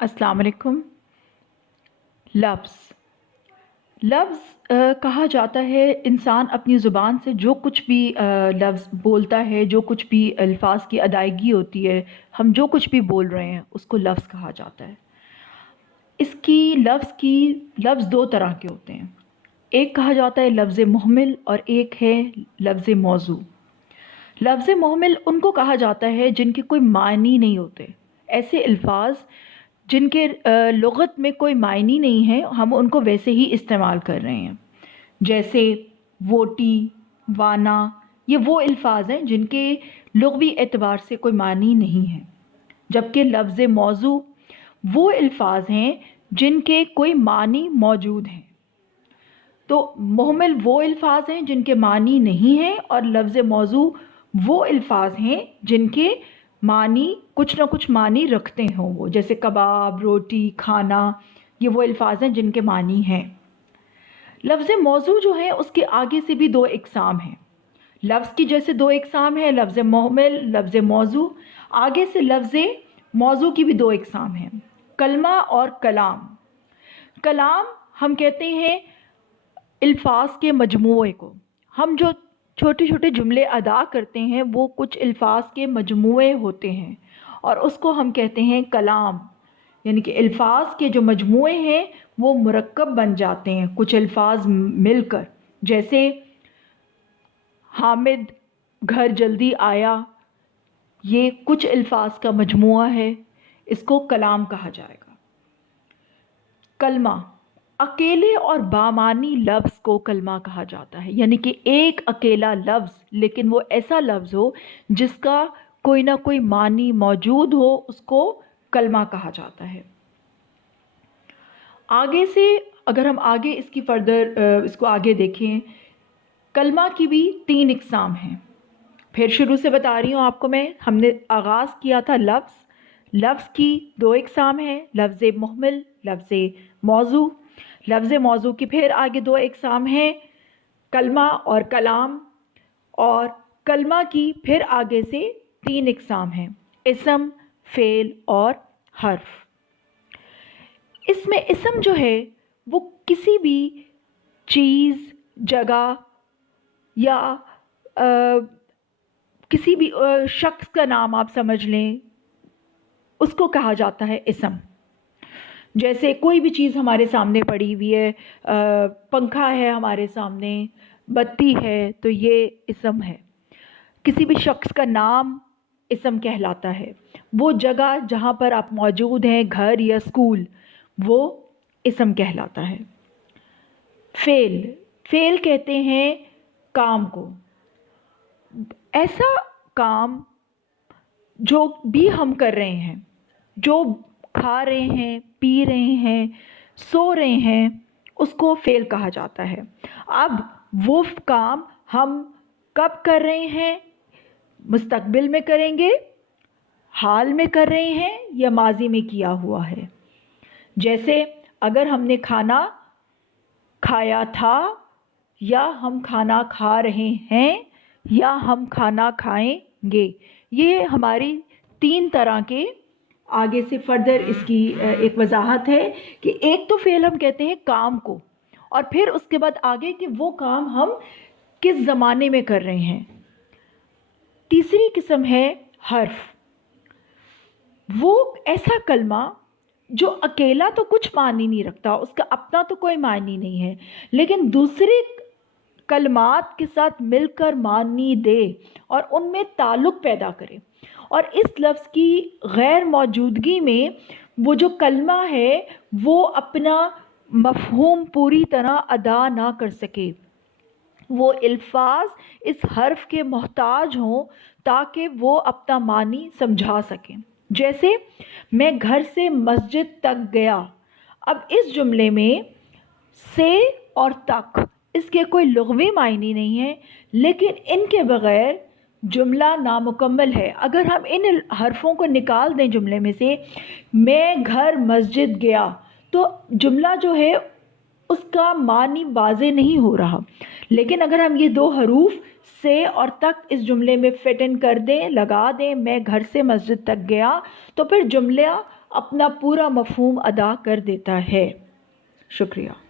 अस्सलाम वालेकुम। लफ्ज़ लफ्ज़ कहा जाता है इंसान अपनी ज़ुबान से जो कुछ भी लफ्ज़ बोलता है, जो कुछ भी अल्फाज की अदायगी होती है, हम जो कुछ भी बोल रहे हैं उसको लफ्ज़ कहा जाता है। इसकी लफ्ज़ दो तरह के होते हैं। एक कहा जाता है लफ्ज़ मुहमिल और एक है लफ्ज़ मौजू। लफ्ज़ मुहमिल उनको कहा जाता है जिनके कोई मानी नहीं होते। ऐसे अल्फाज जिनके लुग़त में कोई मायनी नहीं है, हम उनको वैसे ही इस्तेमाल कर रहे हैं। जैसे वोटी, वाना, ये वो अल्फाज हैं जिनके लुग़वी एतबार से कोई मानी नहीं है। जबकि लफ्ज़ मौजू वो अल्फाज हैं जिनके कोई मानी मौजूद हैं। तो मुहमिल वो अल्फाज हैं जिनके मानी नहीं हैं और लफ्ज़ मौजू वो अल्फाज हैं जिनके मानी कुछ ना कुछ मानी रखते हों वो, जैसे कबाब, रोटी, खाना, ये वो अल्फाज हैं जिनके मानी हैं। लफ्ज़ मौजू जो है उसके आगे से भी दो इक़साम हैं। लफ्ज़ की जैसे दो इक़साम है, लफ्ज़ मुहमिल, लफ्ज़ मौजू, आगे से लफ्ज़ मौजू की भी दो इक़साम हैं, कलमा और कलाम। कलाम हम कहते हैं अल्फाज के मजमूए को। हम जो छोटे छोटे जुमले अदा करते हैं वो कुछ अल्फाज के मजमूए होते हैं और उसको हम कहते हैं कलाम। यानी कि अल्फाज के जो मजमूए हैं वो मुरक्कब बन जाते हैं कुछ अल्फाज मिलकर। जैसे हामिद घर जल्दी आया, ये कुछ अल्फाज का मजमूआ है, इसको कलाम कहा जाएगा। कलमा, अकेले और बामानी लफ्ज़ को कलमा कहा जाता है। यानी कि एक अकेला लफ्ज़ लेकिन वो ऐसा लफ्ज़ हो जिसका कोई ना कोई मानी मौजूद हो, उसको कलमा कहा जाता है। आगे से अगर हम आगे इसकी इसको आगे देखें, कलमा की भी तीन इक़साम हैं। फिर शुरू से बता रही हूँ आपको मैं, हमने आगाज़ किया था लफ्ज़ की दो इक़साम हैं, लफ्ज़ मुहमिल, लफ्ज़ मौजू। लफ्ज़ मौजू की फिर आगे दो इक़साम हैं, कलमा और कलाम। और कलमा की फिर आगे से तीन इक़साम हैं, इस्म, फ़ेल और हर्फ। इसमें इस्म जो है वो किसी भी चीज़, जगह या किसी भी शख्स का नाम आप समझ लें, उसको कहा जाता है इस्म। जैसे कोई भी चीज़ हमारे सामने पड़ी हुई है, पंखा है हमारे सामने, बत्ती है, तो ये इस्म है। किसी भी शख्स का नाम इस्म कहलाता है। वो जगह जहाँ पर आप मौजूद हैं, घर या स्कूल, वो इस्म कहलाता है। फ़ेल, फ़ेल कहते हैं काम को। ऐसा काम जो भी हम कर रहे हैं, जो खा रहे हैं, पी रहे हैं, सो रहे हैं, उसको फ़ेल कहा जाता है। अब वो काम हम कब कर रहे हैं, मुस्तक़बिल में करेंगे, हाल में कर रहे हैं या माज़ी में किया हुआ है। जैसे अगर हमने खाना खाया था या हम खाना खा रहे हैं या हम खाना खाएंगे, ये हमारी तीन तरह के आगे से फर्दर इसकी एक वजाहत है कि एक तो फ़ेल हम कहते हैं काम को, और फिर उसके बाद आगे कि वो काम हम किस ज़माने में कर रहे हैं। तीसरी किस्म है हर्फ। वो ऐसा कलमा जो अकेला तो कुछ मानी नहीं रखता, उसका अपना तो कोई मानी नहीं है, लेकिन दूसरे कलमात के साथ मिलकर मानी दे और उनमें ताल्लुक़ पैदा करे। और इस लफ्ज़ की गैर मौजूदगी में वो जो कलमा है वो अपना मफ़हूम पूरी तरह अदा ना कर सके। वो अल्फाज इस हर्फ के मोहताज हों ताकि वो अपना मानी समझा सकें। जैसे मैं घर से मस्जिद तक गया। अब इस जुमले में से और तक इसके कोई लुग़वी मायने नहीं है, लेकिन इनके बग़ैर जुमला नामुकम्मल है। अगर हम इन हरफ़ों को निकाल दें जुमले में से, मैं घर मस्जिद गया, तो जुमला जो है उसका मानी वाज़े नहीं हो रहा। लेकिन अगर हम ये दो हरूफ से और तक इस जुमले में फिट इन कर दें, लगा दें, मैं घर से मस्जिद तक गया, तो फिर जुमला اپنا پورا مفہوم ادا کر دیتا ہے۔ شکریہ۔